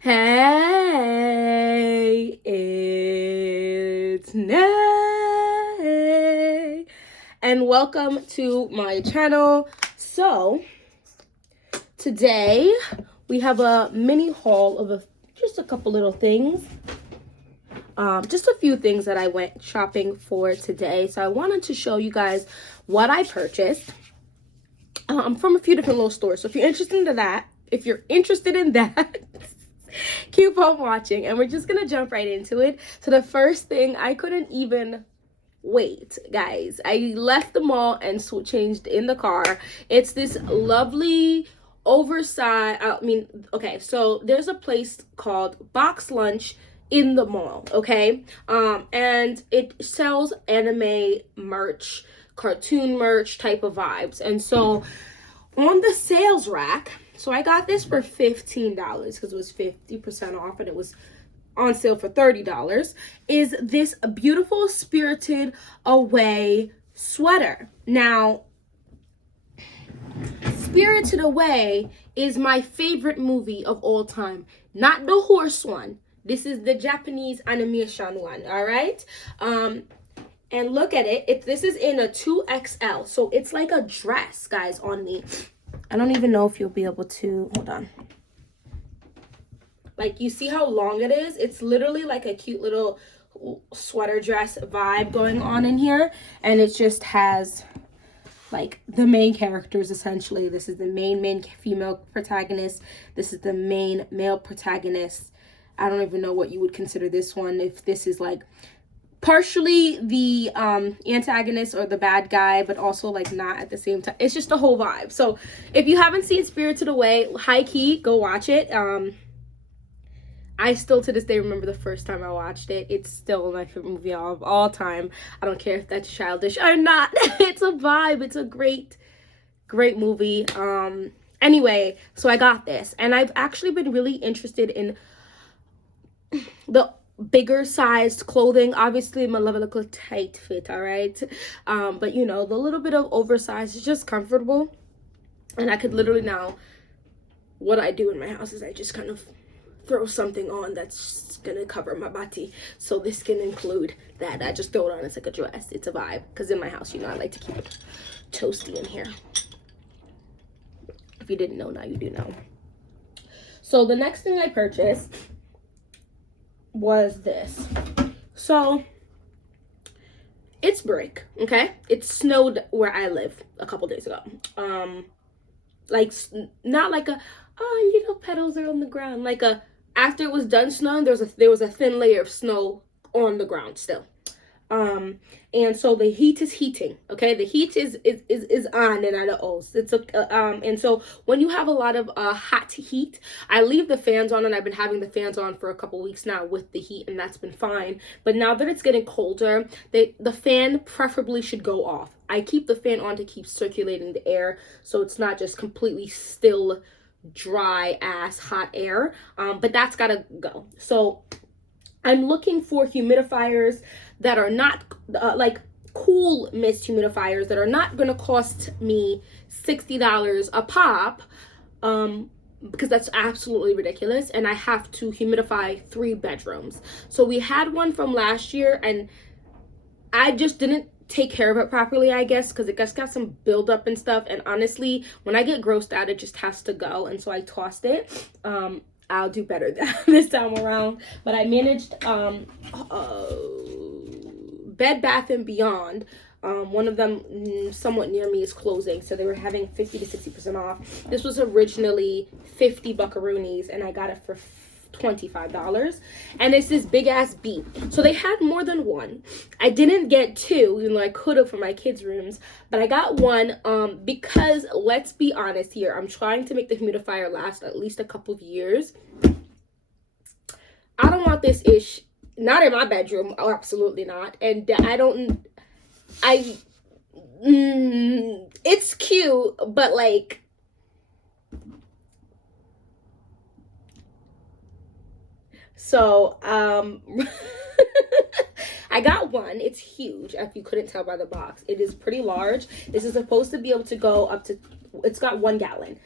Hey, it's Nay, and welcome to my channel. So, today we have a mini haul of just a couple little things. Just a few things that I went shopping for today. So I wanted to show you guys what I purchased from a few different little stores. So if you're interested in that, keep on watching, and we're just gonna jump right into it. So the first thing, I couldn't even wait, guys. I left the mall and changed in the car. It's this lovely oversized, okay, so there's a place called Box Lunch in the mall, okay? And it sells anime merch, cartoon merch type of vibes. And so on the sales rack, so I got this for $15 because it was 50% off and it was on sale for $30, is this beautiful Spirited Away sweater. Now, Spirited Away is my favorite movie of all time. Not the horse one. This is the Japanese animation one, all right? And look at it. This is in a 2XL. So it's like a dress, guys, on me. I don't even know if you'll be able to, hold on. Like, you see how long it is? It's literally like a cute little sweater dress vibe going on in here. And it just has like the main characters, essentially. This is the main female protagonist. This is the main male protagonist. I don't even know what you would consider this one. If this is like partially the antagonist or the bad guy, but also like not at the same time. It's just the whole vibe. So if you haven't seen Spirited Away, high key, go watch it. I still to this day remember the first time I watched it. It's still my favorite movie of all time. I don't care if that's childish or not. It's a vibe. It's a great movie. Anyway, so I got this, and I've actually been really interested in the bigger sized clothing. Obviously my level look a tight fit, all right, but you know, the little bit of oversized is just comfortable. And I could literally, now what I do in my house is I just kind of throw something on that's gonna cover my body. So this can include that. I just throw it on. It's like a dress. It's a vibe, because in my house, you know, I like to keep it toasty in here. If you didn't know, now you do know. So the next thing I purchased was this. So it's break, okay? It snowed where I live a couple days ago. Like, not like a, oh, little petals are on the ground, like a, after it was done snowing, there was a thin layer of snow on the ground still. And so the heat is heating, okay? The heat is on and out of O's. It's and so when you have a lot of hot heat, I leave the fans on, and I've been having the fans on for a couple weeks now with the heat, and that's been fine. But now that it's getting colder, the fan preferably should go off. I keep the fan on to keep circulating the air, so it's not just completely still, dry ass hot air. But that's gotta go. So I'm looking for humidifiers that are not like cool mist humidifiers that are not going to cost me $60 a pop, because that's absolutely ridiculous. And I have to humidify 3 bedrooms. So we had one from last year, and I just didn't take care of it properly, I guess, because it just got some buildup and stuff. And honestly, when I get grossed out, it just has to go. And so I tossed it. I'll do better this time around. But I managed Bed Bath & Beyond. One of them somewhat near me is closing, so they were having 50 to 60% off. This was originally 50 buckaroonies, and I got it for $25. And it's this big ass beat. So they had more than one. I didn't get 2, even though I could have for my kids' rooms, but I got one because, let's be honest here, I'm trying to make the humidifier last at least a couple of years. I don't want this ish, not in my bedroom. Oh, absolutely not. And it's cute, but like, so I got one. It's huge, if you couldn't tell by the box. It is pretty large. This is supposed to be able to go up to it's got 1 gallon.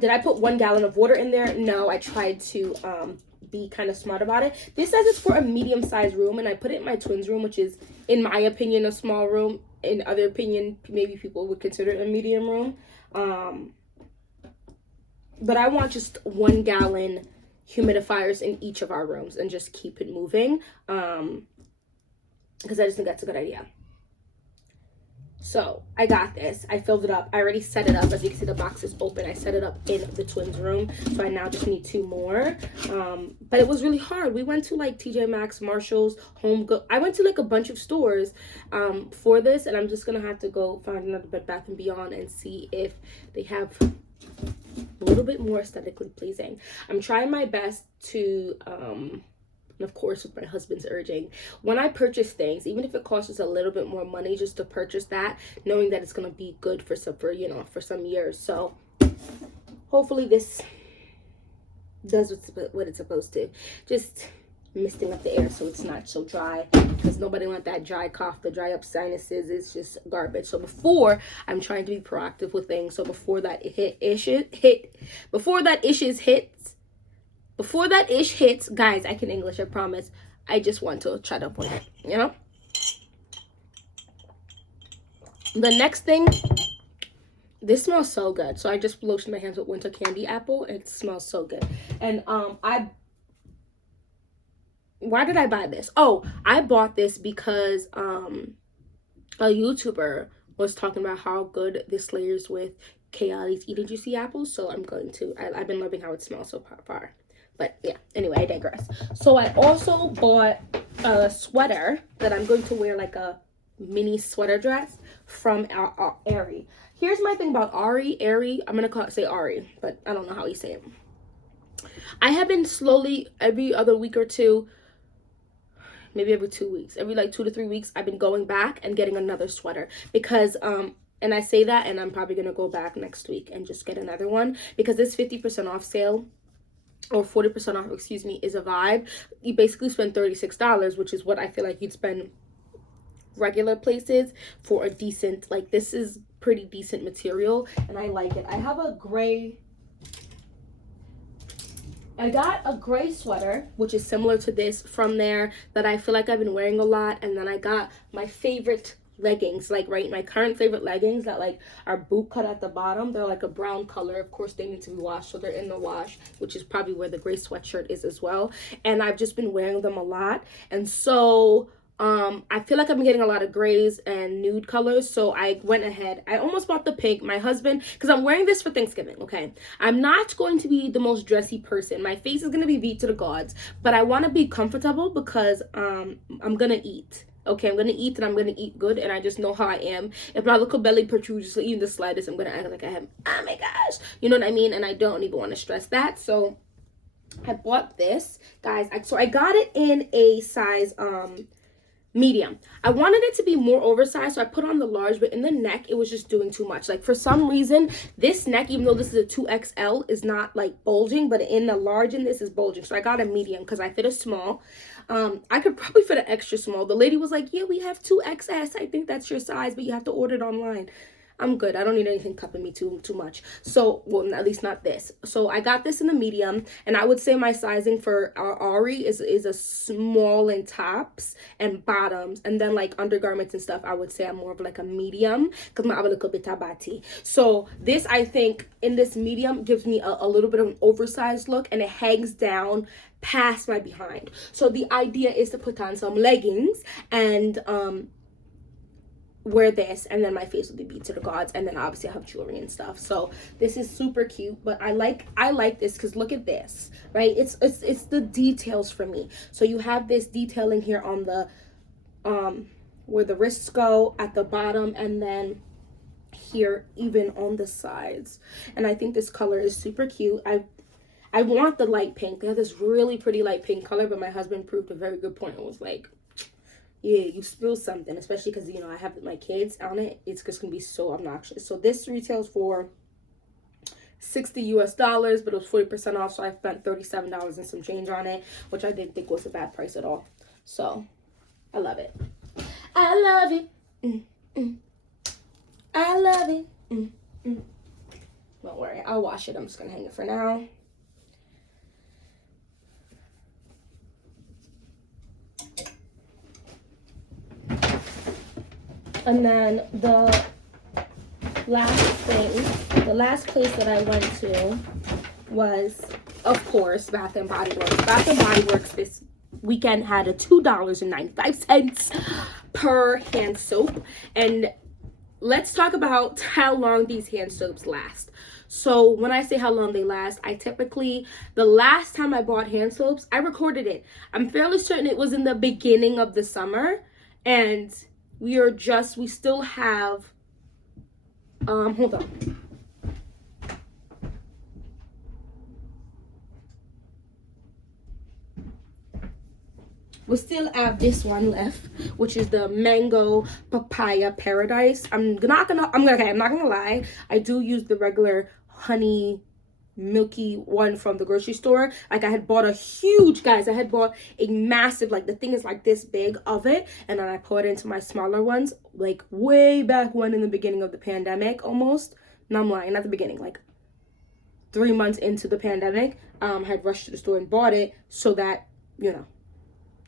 Did I put 1 gallon of water in there? No, I tried to be kind of smart about it. This says it's for a medium-sized room, and I put it in my twins' room, which is, in my opinion, a small room. In other opinion, maybe people would consider it a medium room. But I want just 1 gallon humidifiers in each of our rooms and just keep it moving. Because I just think that's a good idea. So I got this. I filled it up. I already set it up. As you can see, the box is open. I set it up in the twins' room. So I now just need 2 more. But it was really hard. We went to like TJ Maxx, Marshalls, Home Goods. I went to like a bunch of stores for this. And I'm just going to have to go find another Bed Bath & Beyond and see if they have a little bit more aesthetically pleasing. I'm trying my best to... and of course, with my husband's urging, when I purchase things, even if it costs us a little bit more money just to purchase that, knowing that it's going to be good for some years. So hopefully this does what it's supposed to. Just misting up the air so it's not so dry, because nobody wants that dry cough, the dry up sinuses. It's just garbage. So before, I'm trying to be proactive with things. So before that ish hits, guys, I can English, I promise. I just want to try to avoid it, you know? The next thing, this smells so good. So I just lotioned my hands with Winter Candy Apple. It smells so good. And why did I buy this? Oh, I bought this because a YouTuber was talking about how good this layers with Kayali's Eating Juicy Apples. So I'm going to, I've been loving how it smells so far. But yeah, anyway, I digress. So I also bought a sweater that I'm going to wear, like a mini sweater dress from Aerie. Here's my thing about Aerie. I'm going to say Aerie, but I don't know how you say it. I have been slowly, every other week or two, maybe every 2 weeks, every like 2 to 3 weeks, I've been going back and getting another sweater. Because, and I say that, and I'm probably going to go back next week and just get another one. Because this 50% off sale, or 40% off, excuse me, is a vibe. You basically spend $36, which is what I feel like you'd spend regular places for a decent, like, this is pretty decent material, and I like it. I have a gray, I got a gray sweater, which is similar to this from there, that I feel like I've been wearing a lot. And then I got my favorite leggings, like, right, my current favorite leggings that like are boot cut at the bottom. They're like a brown color. Of course, they need to be washed, so they're in the wash, which is probably where the gray sweatshirt is as well. And I've just been wearing them a lot, and so I feel like I've been getting a lot of grays and nude colors, so I went ahead. I almost bought the pink. My husband, because I'm wearing this for Thanksgiving, okay? I'm not going to be the most dressy person. My face is going to be beat to the gods, but I want to be comfortable because I'm going to eat. Okay, I'm going to eat, and I'm going to eat good, and I just know how I am. If my little belly protrudes even the slightest, I'm going to act like I have, oh my gosh, you know what I mean? And I don't even want to stress that, so I bought this, guys. So I got it in a size, medium. I wanted it to be more oversized, so I put on the large, but in the neck, it was just doing too much. Like, for some reason, this neck, even though this is a 2XL, is not, like, bulging, but in the large in this is bulging. So I got a medium because I fit a small. I could probably fit an extra small. The lady was like, yeah, we have 2XS. I think that's your size, but you have to order it online. I'm good. I don't need anything cupping me too much. So, well, at least not this. So I got this in the medium, and I would say my sizing for Aerie is a small in tops and bottoms, and then like undergarments and stuff, I would say I'm more of like a medium because I'm a little bit tabati. So this, I think, in this medium gives me a little bit of an oversized look, and it hangs down past my behind. So the idea is to put on some leggings and wear this, and then my face will be beat to the gods, and then obviously I have jewelry and stuff. So this is super cute, but I like this because look at this, right? It's the details for me. So you have this detailing here on the where the wrists go at the bottom, and then here even on the sides. And I think this color is super cute. I want the light pink. They have this really pretty light pink color, but my husband proved a very good point and was like, yeah, you spill something, especially because, you know, I have my kids on it. It's just going to be so obnoxious. So this retails for $60 US, but it was 40% off. So I spent $37 and some change on it, which I didn't think was a bad price at all. So I love it. I love it. I love it. Don't worry, I'll wash it. I'm just gonna hang it for now. And then the last place that I went to was, of course, Bath and Body Works. Bath and Body Works this weekend had a $2.95 per hand soap. And let's talk about how long these hand soaps last. So when I say how long they last, the last time I bought hand soaps, I recorded it. I'm fairly certain it was in the beginning of the summer, and we still have, hold on. We still have this one left, which is the Mango Papaya Paradise. I'm not gonna lie. I do use the regular honey milky one from the grocery store. Like, I had bought a massive, like, the thing is like this big of it, and then I put it into my smaller ones, like way back when, in the beginning of the pandemic, almost. No, I'm lying, not the beginning, like 3 months into the pandemic. I had rushed to the store and bought it so that,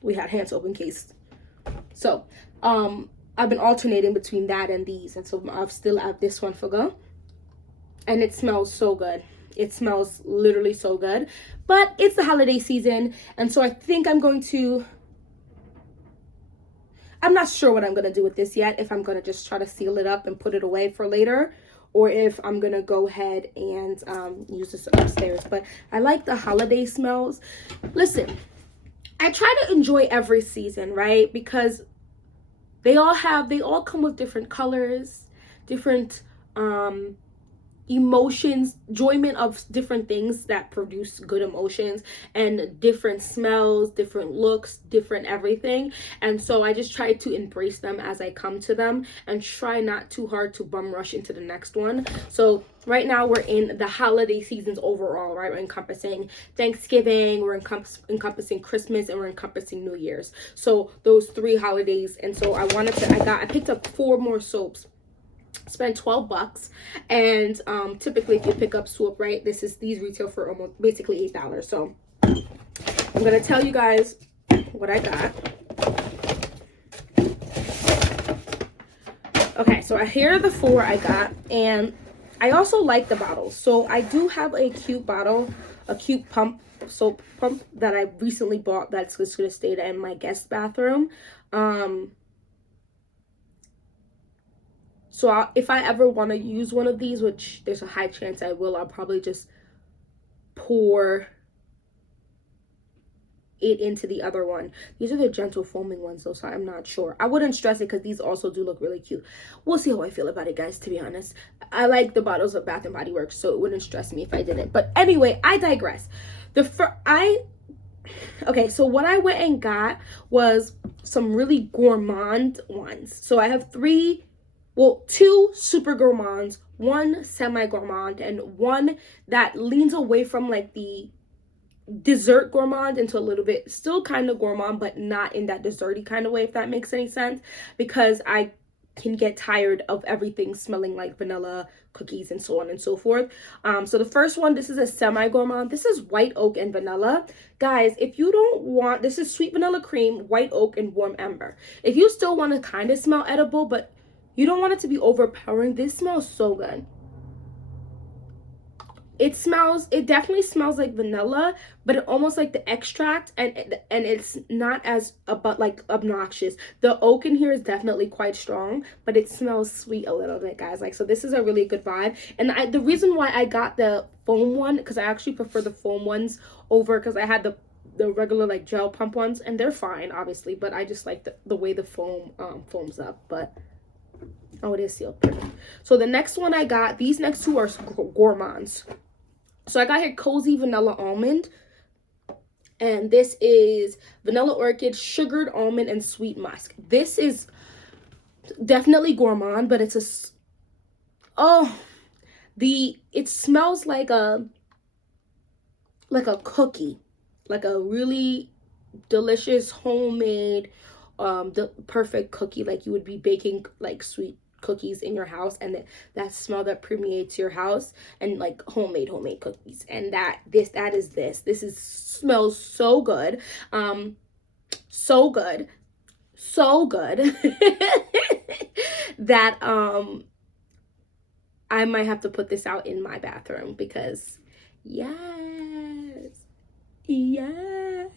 we had hand soap in case. So I've been alternating between that and these, and so I still have this one for go, and it smells so good. It smells literally so good. But it's the holiday season, and so I think I'm not sure what I'm going to do with this yet. If I'm going to just try to seal it up and put it away for later, or if I'm going to go ahead and use this upstairs. But I like the holiday smells. Listen, I try to enjoy every season, right? Because they all come with different colors, different emotions, enjoyment of different things that produce good emotions, and different smells, different looks, different everything. And so I just try to embrace them as I come to them and try not too hard to bum rush into the next one. So right now we're in the holiday seasons overall, right? We're encompassing Thanksgiving, we're encompassing Christmas, and we're encompassing New Year's. So those 3 holidays. And so I picked up 4 more soaps. Spent $12, and typically if you pick up soap, right, these retail for almost basically $8. So I'm gonna tell you guys what I got. Okay, so here are the 4 I got, and I also like the bottles. So I do have a cute bottle, a cute soap pump that I recently bought that's just gonna stay in my guest bathroom. So if I ever want to use one of these, which there's a high chance I will, I'll probably just pour it into the other one. These are the gentle foaming ones though, so I'm not sure. I wouldn't stress it because these also do look really cute. We'll see how I feel about it, guys, to be honest. I like the bottles of Bath and Body Works, so it wouldn't stress me if I didn't. But anyway, I digress. Okay, so what I went and got was some really gourmand ones. So I have 2 super gourmands, 1 semi-gourmand, and 1 that leans away from like the dessert gourmand into a little bit, still kind of gourmand, but not in that desserty kind of way, if that makes any sense, because I can get tired of everything smelling like vanilla, cookies, and so on and so forth. So the first one, this is a semi-gourmand. This is white oak and vanilla. Guys, if you don't want, this is sweet vanilla cream, white oak, and warm ember. If you still want to kind of smell edible, but you don't want it to be overpowering, this smells so good. It definitely smells like vanilla, but it almost like the extract, and it's not as obnoxious. The oak in here is definitely quite strong, but it smells sweet a little bit, guys. Like, so this is a really good vibe. And the reason why I got the foam one, because I actually prefer the foam ones over, because I had the regular like gel pump ones, and they're fine obviously, but I just like the way the foam foams up. But oh, it is sealed. Perfect. So the next one I got, these next 2 are gourmands. So I got here Cozy Vanilla Almond, and this is Vanilla Orchid, Sugared Almond, and Sweet Musk. This is definitely gourmand, but it smells like a cookie, like a really delicious homemade the perfect cookie, like you would be baking like sweet cookies in your house, and that smell that permeates your house, and like homemade cookies. And that is smells so good. So good. So good. That I might have to put this out in my bathroom because yes. Yes.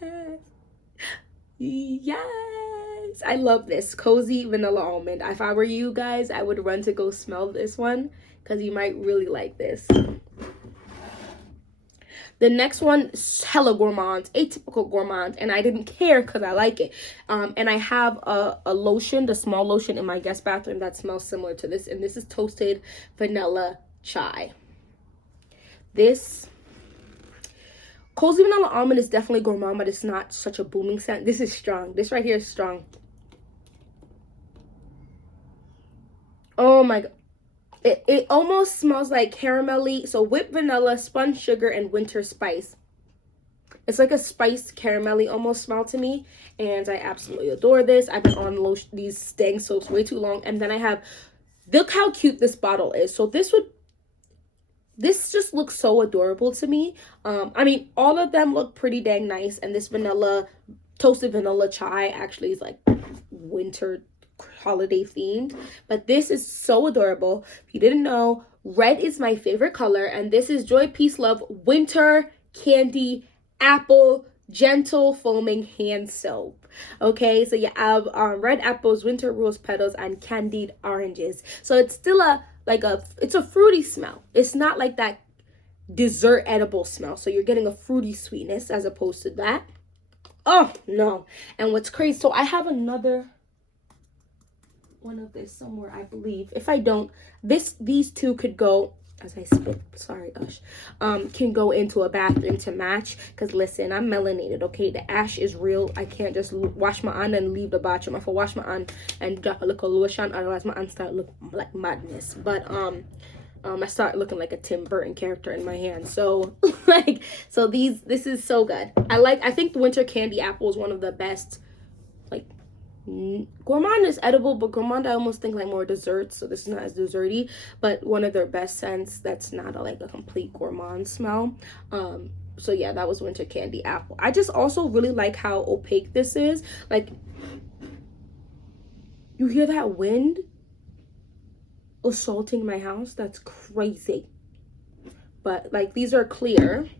Yes. I love this cozy vanilla almond. If I were you guys, I would run to go smell this one because you might really like this. The next one is hella gourmand, atypical gourmand, and I didn't care because I like it. And I have a lotion, the small lotion in my guest bathroom that smells similar to this, and this is toasted vanilla chai. This cozy vanilla almond is definitely gourmand, but it's not such a booming scent. This is strong. This right here is strong. Oh my god. It almost smells like caramelly. So whipped vanilla, spun sugar, and winter spice. It's like a spiced caramelly almost smell to me. And I absolutely adore this. I've been on these Stang soaps way too long. And then I have, look how cute this bottle is. So this just looks so adorable to me. I mean, all of them look pretty dang nice. And this toasted vanilla chai actually is like winter holiday themed, but this is so adorable. If you didn't know, red is my favorite color, and this is Joy Peace Love Winter Candy Apple Gentle Foaming Hand Soap. Okay, so you have red apples, winter rose petals, and candied oranges. So it's still it's a fruity smell. It's not like that dessert edible smell. So you're getting a fruity sweetness as opposed to that. Oh no. And what's crazy, so I have another one of this somewhere, I believe. If I don't, these two could go, as I spit, sorry, Ush, can go into a bathroom to match. Because listen, I'm melanated, okay? The ash is real. I can't just wash my hand and leave the bathroom. I have to wash my hand and drop a little lotion, otherwise my hand start look like madness. But I start looking like a Tim Burton character in my hand. So this is so good. I think the winter candy apple is one of the best. Like, gourmand is edible, but gourmand I almost think like more desserts, so this is not as desserty, but one of their best scents that's not like a complete gourmand smell. So yeah, that was winter candy apple. I just also really like how opaque this is. Like, you hear that wind assaulting my house? That's crazy. But like, these are clear.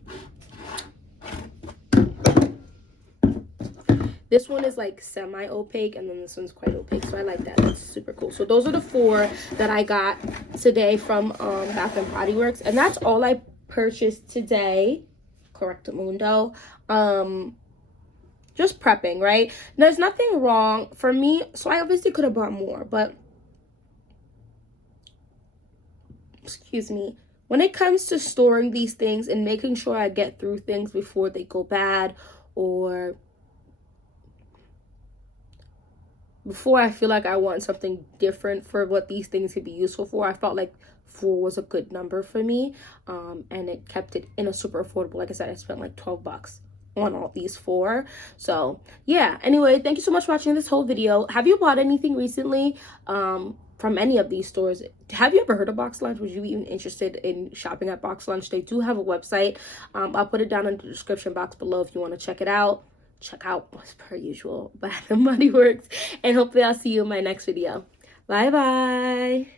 This one is like semi-opaque, and then this one's quite opaque, so I like that. That's super cool. So those are the 4 that I got today from Bath & Body Works, and that's all I purchased today. Correctamundo. Just prepping, right? There's nothing wrong for me, so I obviously could have bought more, but excuse me, when it comes to storing these things and making sure I get through things before they go bad, or before I feel like I want something different for what these things could be useful for, I felt like 4 was a good number for me, and it kept it in a super affordable. Like I said, I spent like $12 on all these 4. So yeah, anyway, thank you so much for watching this whole video. Have you bought anything recently from any of these stores? Have you ever heard of Box Lunch? Was you even interested in shopping at Box Lunch? They do have a website. I'll put it down in the description box below if you want to check it out. Check out, as per usual, Bath & Body Works, and hopefully I'll see you in my next video. Bye bye.